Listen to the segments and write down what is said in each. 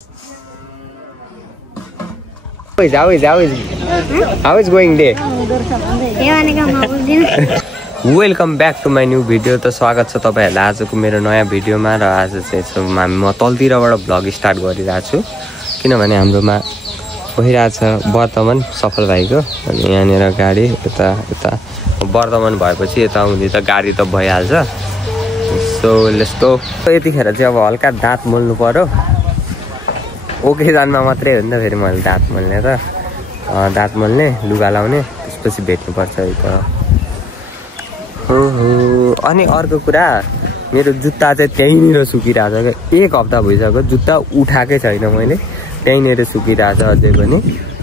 How is going day? Welcome back to my new video. तो स्वागत छ तपाईहरुलाई आजको मेरो नयाँ भिडियोमा र आज चाहिँ म तलतिरबाट भ्लग स्टार्ट गरिरहेको छु किनभने हाम्रोमा भइरहेछ वर्तमान सफल भाइको अनि यहाँनेर गाडी यता वर्तमान भएपछि यता आउँदै त गाडी त भइहाल्छ सो लेट्स गो यतिखेर चाहिँ अब हल्का दाँत मोल्नु पर्यो ओकेजनमा मात्रै हो नि त फेरि मैले दाँत मोल्ने त दाँत मोल्ने लुगा लाउने त्यसपछि भेट्नु पर्छ है त अनि अर्को कुरा मेरो जुत्ता चाहिँ त्यहीँनिर सुकिरहेको छ क्या एक हप्ता भइसक्यो जुत्ता उठाएकै छैन मैले त्यहीँनिर सुकिरहेको छ अझै पनि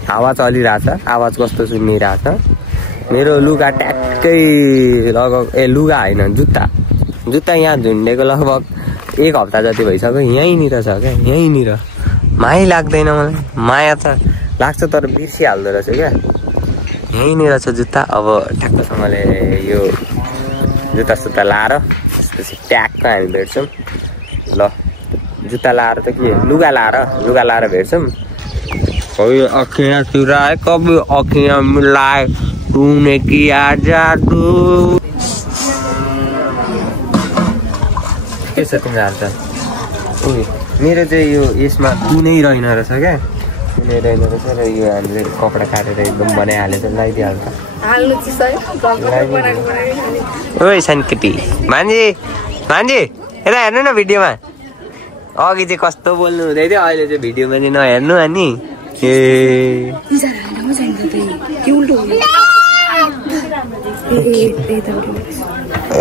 हावा चलिरहेछ आवाज कस्तो सुनिरहेछ मेरो लुगा ट्याक्कै लुगा होइन जुत्ता यहाँ झुन्डेको लगभग एक हप्ता जति भइसक्यो यहीँनिर छ क्या यहीँनिर माया लाग्दैन मलाई माया त लाग्छ तर बिर्सिहाल्दो रहेछ क्या यहीँनिर छ जुत्ता अब ठ्याक्कसँगले यो जुत्ता लाएर त्यसपछि ट्याक्क हामी भेट्छौँ ल जुत्ता लाएर त के लुगा लाएर भेट्छौँ कोही अखियाँ चुराए कभी अखियाँ मिलाए तूने किया जादू के छ तिमीहरू त मेरो चाहिँ यो यसमा कुनै रहेन रहेछ क्या कुनै रहेन रहेछ र यो हामीले कपडा काटेर एकदम बनाइहालेछ लगाइदिइहाल्छ ओइ सानकेटी मान्छे यता हेर्नु न भिडियोमा अघि चाहिँ कस्तो बोल्नु हुँदै थियो अहिले चाहिँ भिडियोमा चाहिँ नहेर्नु अनि ए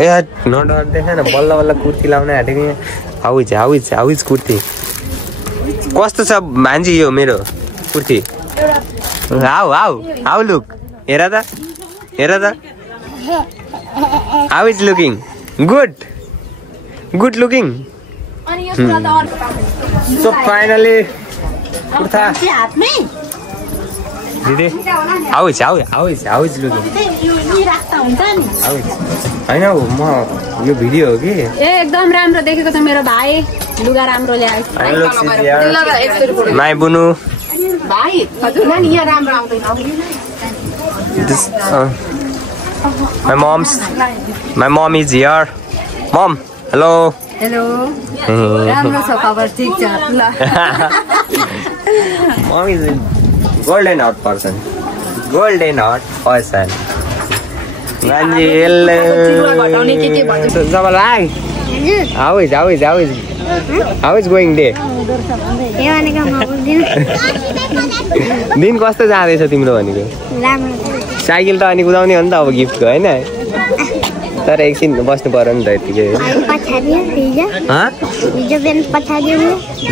नडर देखा न बल्ल बल्ल कुर्ती लाउन आँटेको यहाँ हाउज कुर्ती कस्तो छ मान्छे यो मेरो कुर्ती हाउ लुक हेर त how is looking good looking so finally kurta दिदी हाउ इज लुकिङ होइन म यो भिडियो हो कि एकदम राम्रो देखेको छ मेरो भाइ लुगा राम्रो ल्याएको माई बुनु भाइ हजुर नानी यहाँ राम्रो आउँदैन my mom is here mom hello राम्रो छ खबर ठीक छ ल mom is a golden heart person How is going day? दिन कस्तो जाँदैछ तिम्रो भनेको साइकल त अनि कुदाउने हो नि त अब गिफ्टको होइन तर एकछिन बस्नु पर्यो नि त यतिकै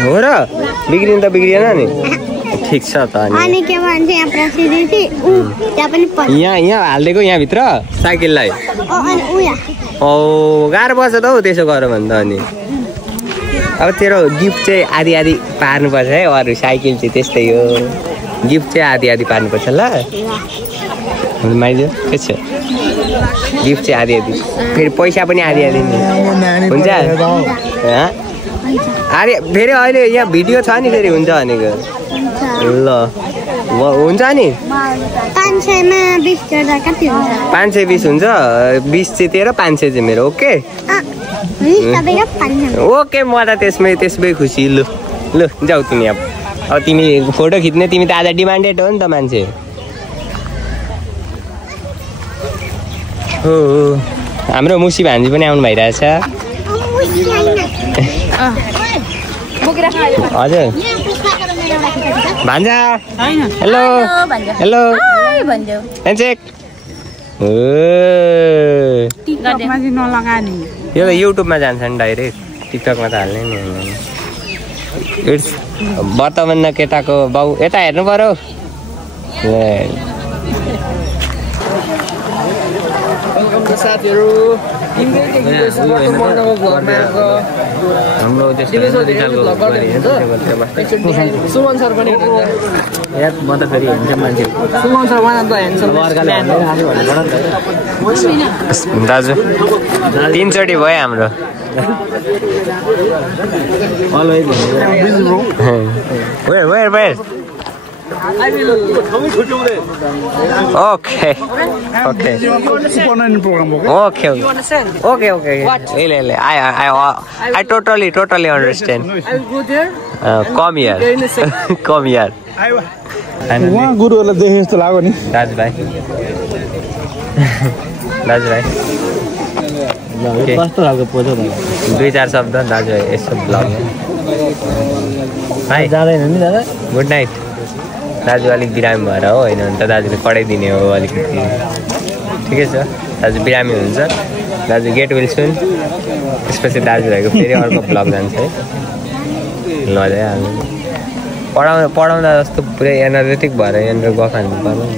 हो र बिग्रिनु त बिग्रिएन नि ठिक छ त अनि यहाँ हालिदिएको यहाँभित्र साइकललाई गाह्रो पर्छ त हौ त्यसो गर भने त अनि अब तेरो गिफ्ट चाहिँ आधी पार्नुपर्छ है अरू साइकल चाहिँ त्यस्तै हो गिफ्ट चाहिँ आधी पार्नुपर्छ ल माइजो के छ गिफ्ट चाहिँ आधी फेरि पैसा पनि आधी हुन्छ अरे फेरि अहिले यहाँ भिडियो छ नि फेरि हुन्छ भनेको ल हुन्छ नि 520 हुन्छ 20 चाहिँ तेरो 500 चाहिँ मेरो ओके ओके म त त्यसमै खुसी लु जाऊ तिमी अब तिमी फोटो खिच्ने तिमी त आज डिमान्डेड हो नि त मान्छे हो हाम्रो मुसी भान्जी पनि आउनु भइरहेछ हजुर भान्जा हेलो हेन्चेक यो त युट्युबमा जान्छ नि डाइरेक्ट टिकटकमा त हाल्ने नि इट्स वर्तमान केटाको बाउ यता हेर्नु पर्यो साथीहरू सुमन सर पनि म त फेरि हुन्छ मान्छे सुमन सर दाजु 3 चोटि भयो हाम्रो Always. Where? Okay. I totally understand. I will go there. Come here. Come here. वहाँ गुरुहरूलाई देखे जस्तो लाग्यो नि दाजुभाइ कस्तो खालको पोजो त 2-4 शब्द दाजुभाइ यसो ब्लग भाइ जाँदैन नि दादा गुड नाइट दाजु अलिक बिरामी भएर हो होइन भने त दाजुले पढाइदिने हो अलिकति ठिकै छ दाजु बिरामी हुन्छ दाजु गेट विल सुन त्यसपछि दाजुभाइको फेरि अर्को ब्लग जान्छ है लजाइहाल्नु पढाउँदा जस्तो पुरै एनर्जेटिक भएर यहाँनिर गफ हान्नु पर्यो नि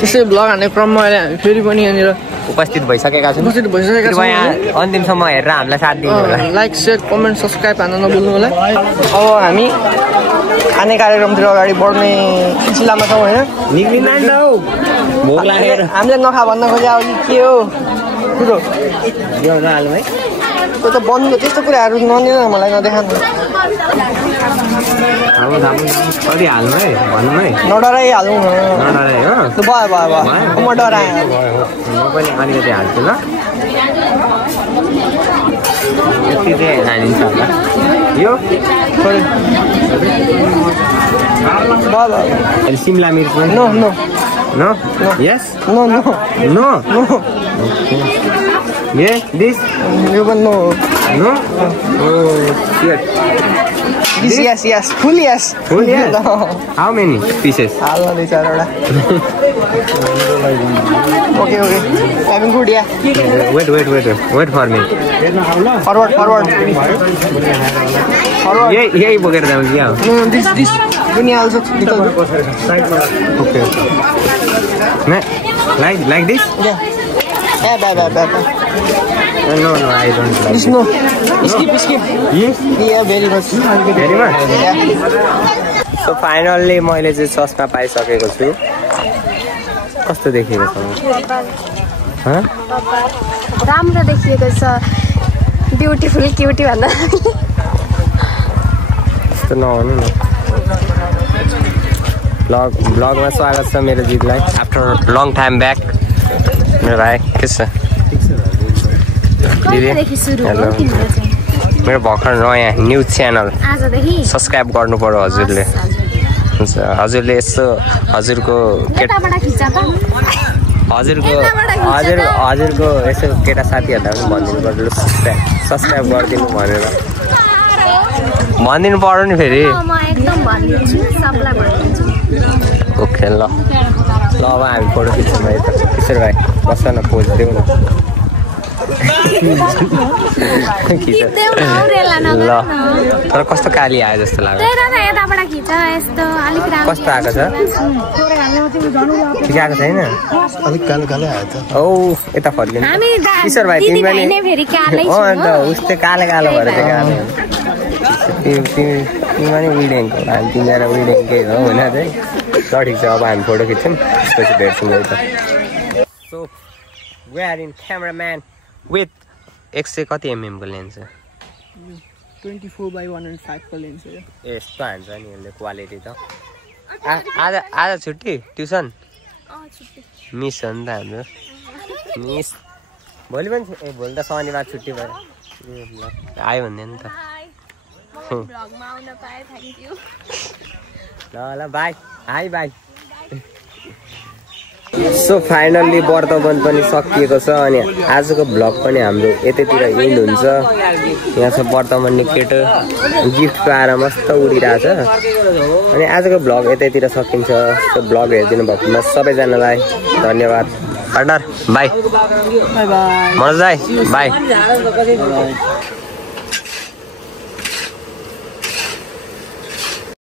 त्यसै ब्लग हान्ने क्रममा अहिले हामी फेरि पनि यहाँनिर उपस्थित भइसकेका छौँ यहाँ अन्तिमसम्म हेरेर हामीलाई साथ दिनु होला लाइक सेयर कमेन्ट सब्सक्राइब हान्न नभुल्नु होला अब हामी खाने कार्यक्रमतिर अगाडि बढ्ने सिलसिलामा छौँ होइन निक्लिँदैन हौ भोक लागेर हामीले नखा भन्न खोजे अब के हो कुरो ल्याउनु हाल्नु है त्यो त बन्द त्यस्तो कुराहरू नदिनु मलाई नदेखाउनु कति हाल्नु है भन्नु है नडराइ हालौँ नडराइ हो भयो म डराएँ म पनि अलिकति हाल्छु ल यति चाहिँ हालिन्छ होला यो भयो सिमला मिर्च पनि नो यस नो दिस यो पनि no no Yes, full yes. How many pieces? हाल्न दे चारवटा Okay. Having good, yeah. Wait for me. Forward. यही बोकेर जाऊ क्या हो? No, this. Dunia also. Okay. Like this? Yeah. Bye. No, I don't like this. No. Skip. Yes? Yeah, very much. Yeah. So finally मैले चाहिँ चस्मा पाइसकेको छु कस्तो देखिएको छ राम्रो देखिएको छ ब्युटिफुल क्युटी भन्दा त्यस्तो नहुनु न ब्लगमा स्वागत छ मेरो जितलाई आफ्टर लङ टाइम ब्याक मेरो भाइ के छ हेलो मेरो भर्खर नयाँ न्युज च्यानल सब्सक्राइब गर्नु पर्यो हजुरले हुन्छ हजुरले यसो हजुरको यसो केटा साथीहरूलाई पनि भनिदिनु पर्यो सब्सक्राइब गरिदिनु भनेर भनिदिनु पर्यो नि फेरि ओके ल अब हामी फोटो खिच्छौँ है त किशोर भाइ बस्छ न पोज देऊ न ल तर कस्तो काली आयो जस्तो लाग्यो कस्तो आएको छ ठिक आएको छैन अलिक कालो आयो त औ यता फर्किनु किशोर भाइ तिमी पनि अन्त उस्तै कालो भएर चाहिँ कालो तिमी पनि विडेङको हामी तिनजना विडेङकै हो होइन चाहिँ ल ठिक छ अब हामी फोटो खिच्छौँ त्यसपछि भेट्छौँ है त so we are in cameraman with 100 कति mm को लेन्स 24/105 को लेन्स हो यस्तो हान्छ नि यसले क्वालिटी त आज छुट्टी ट्युसन मिस हो नि त हाम्रो मिस भोलि पनि भोलि त शनिबार छुट्टी भयो आयो भन्ने नि त ल by high by so finally वर्तमान पनि सकिएको छ अनि आजको ब्लग पनि हाम्रो यतैतिर एन्ड हुन्छ यहाँ छ वर्तमानले केटो गिफ्ट पाएर मस्त उडिरहेछ अनि आजको ब्लग यतैतिर सकिन्छ त्यो ब्लग हेरिदिनु भएकोमा सबैजनालाई धन्यवाद पार्टनर बाई मनोज भाइ बाई